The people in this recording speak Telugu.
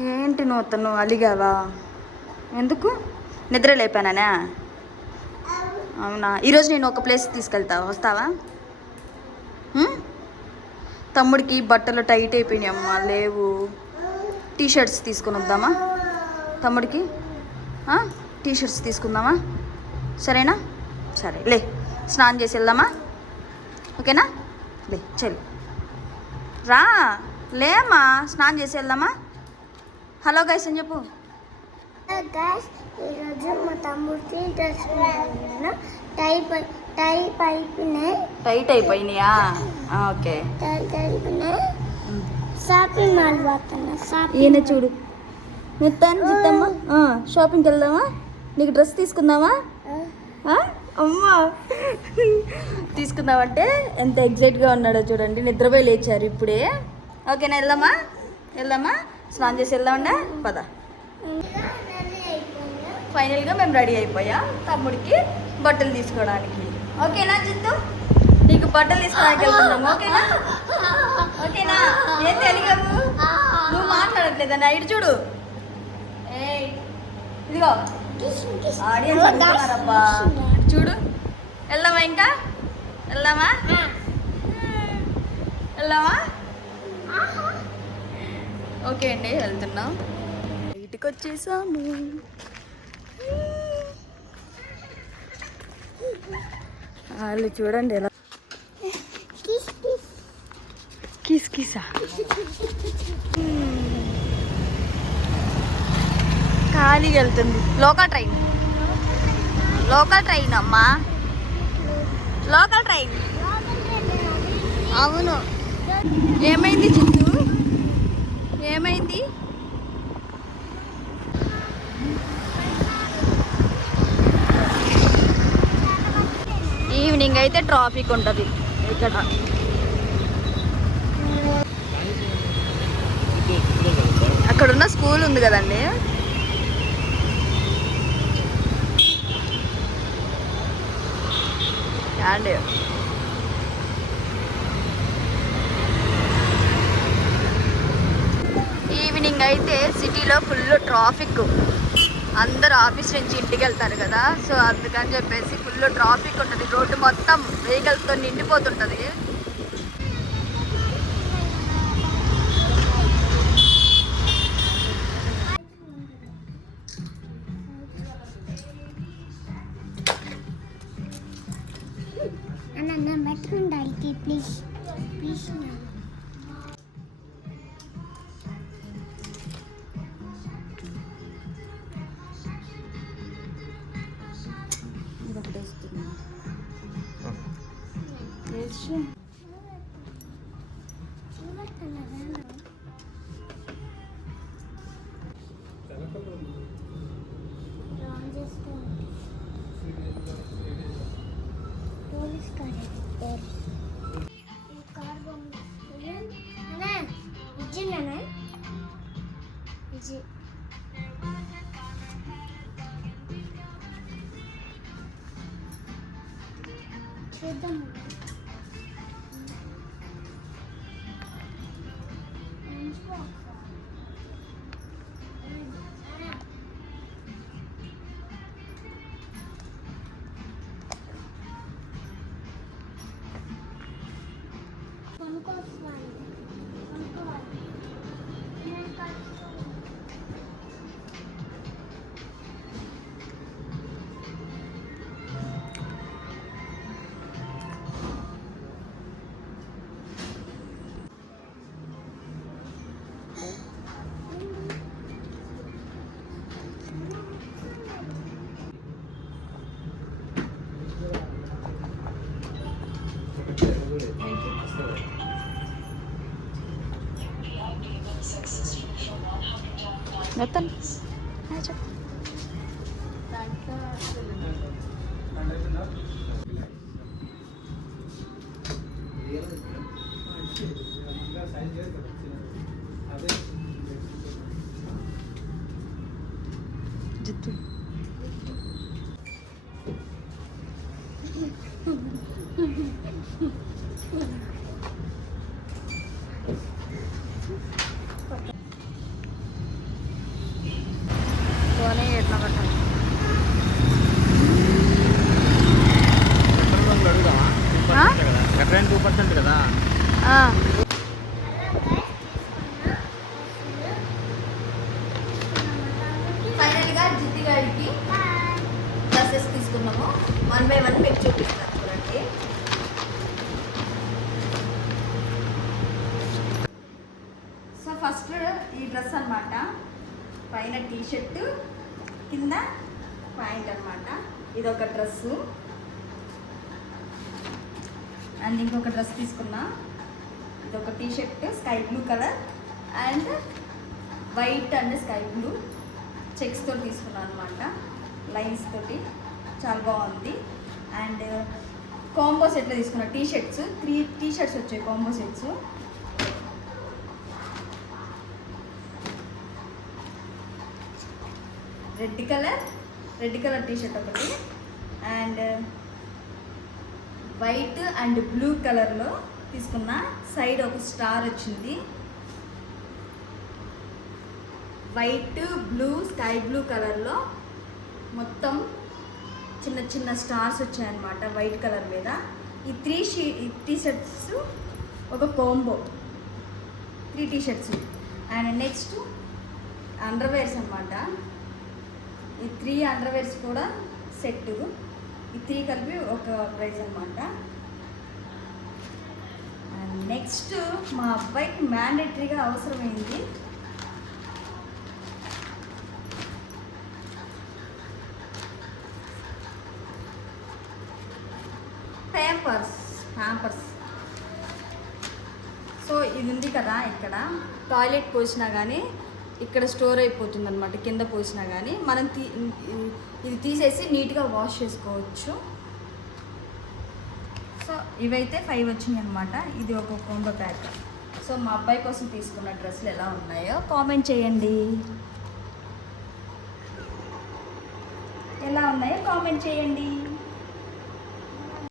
ఏంటి నువ్వు అలిగావా? ఎందుకు? నిద్ర లేపానా? అవునా? ఈరోజు నేను ఒక ప్లేస్ తీసుకెళ్తావా? వస్తావా? తమ్ముడికి బట్టలు టైట్ అయిపోయినాయి అమ్మా, లేవు. టీషర్ట్స్ తీసుకొని వద్దామా తమ్ముడికి? టీషర్ట్స్ తీసుకుందామా? సరేనా? సరే లే, స్నానం చేసి వెళ్దామా? ఓకేనా? లే చెల్లి రా, లేమ్మా, స్నానం చేసి వెళ్దామా? హలో గైస్ అని చెప్పు. ఈరోజు మా తమ్ముడికి డ్రెస్ టైట్ అయిపోయినాయా? ఓకే. షాపింగ్ మాల్ పోతున్నా. ఈయన చూడు, మెత్తాను చిత్తమ్మ. షాపింగ్కి వెళ్దామా? నీకు డ్రెస్ తీసుకుందామా? అమ్మా తీసుకుందామంటే ఎంత ఎగ్జైట్గా ఉన్నాడో చూడండి. నిద్రపోయి లేచారు ఇప్పుడే. ఓకేనా? వెళ్దామా? స్నానం చేసి వెళ్దామండా? పద. ఫైనల్గా మేము రెడీ అయిపోయాం తమ్ముడికి బట్టలు తీసుకోవడానికి. ఓకేనా జిత్తు? నీకు బట్టలు తీసుకోవడానికి వెళ్తున్నాము. ఓకేనా? ఏం తెలియవు, నువ్వు మాట్లాడట్లేదన్నా. ఇటు చూడు, ఇదిగో ఆడియన్స్ అడుగుతున్నారబ్బా. చూడు, వెళ్దామా? వెళ్దామా? ఓకే అండి, వెళ్తున్నాం. ఇంటికి వచ్చేసాము. వాళ్ళు చూడండి ఎలా కిసా ఖాళీగా వెళ్తుంది. లోకల్ ట్రైన్ అమ్మా, లోకల్ ట్రైన్. అవును. ఏమైంది చిత్తు? ఏమైంది? ఈవినింగ్ అయితే ట్రాఫిక్ ఉంటుంది ఇక్కడ. అక్కడున్న స్కూల్ ఉంది కదండి. అండి ఈవినింగ్ అయితే సిటీలో ఫుల్ ట్రాఫిక్. అందరూ ఆఫీస్ నుంచి ఇంటికి వెళ్తారు కదా, సో అందుకని చెప్పేసి ఫుల్ ట్రాఫిక్ ఉంటుంది. రోడ్డు మొత్తం వెహికల్స్తో నిండిపోతుంటుంది. ప్లీజ్ చూద్దాం. Nathan. Ayo. Jitu. తీసుకున్నామో 1 by 1 మీకు చూపిస్తాను చూడండి. సో ఫస్ట్ ఈ డ్రెస్ అన్నమాట, పైన టీ షర్ట్ కింద ప్యాంట్ అన్నమాట. ఇది ఒక డ్రెస్సు. అండ్ ఇంకొక డ్రెస్ తీసుకున్నా, ఇది ఒక T shirt sky blue colour and white and sky blue చెక్స్తో తీసుకున్నాను అనమాట, లైన్స్ తోటి. చాలా బాగుంది. అండ్ కాంబో సెట్లో తీసుకున్నా టీ షర్ట్స్, 3 టీ షర్ట్స్ వచ్చాయి combo sets. Red colour T shirt ఒకటి అండ్ వైట్ అండ్ బ్లూ కలర్లో తీసుకున్న, సైడ్ ఒక స్టార్ వచ్చింది. వైట్ బ్లూ స్కై బ్లూ కలర్లో మొత్తం చిన్న చిన్న స్టార్స్ వచ్చాయన్నమాట వైట్ కలర్ మీద. ఈ 3 టీ షర్ట్స్ ఒక combo, 3 T shirts. And next underwears అన్నమాట. ఈ 3 అండర్వేర్స్ కూడా సెట్, ఈ 3 కలిపి ఒక ప్రైస్ అన్నమాట. అండ్ నెక్స్ట్ మా అబ్బాయికి మ్యాండేటరీగా అవసరమైంది ప్యాంపర్స్. సో ఇది ఉంది కదా, ఇక్కడ టాయిలెట్ పోసినా కానీ ఇక్కడ స్టోర్ అయిపోతుంది అనమాట, కింద పోసినా కానీ మనం ఇది తీసేసి నీట్గా వాష్ చేసుకోవచ్చు. సో ఇవైతే 5 వచ్చినాయి అనమాట. ఇది ఒక కాంబో ప్యాక్. సో మా అబ్బాయి కోసం తీసుకున్న డ్రెస్సులు ఎలా ఉన్నాయో కామెంట్ చేయండి, ఎలా ఉన్నాయో కామెంట్ చేయండి.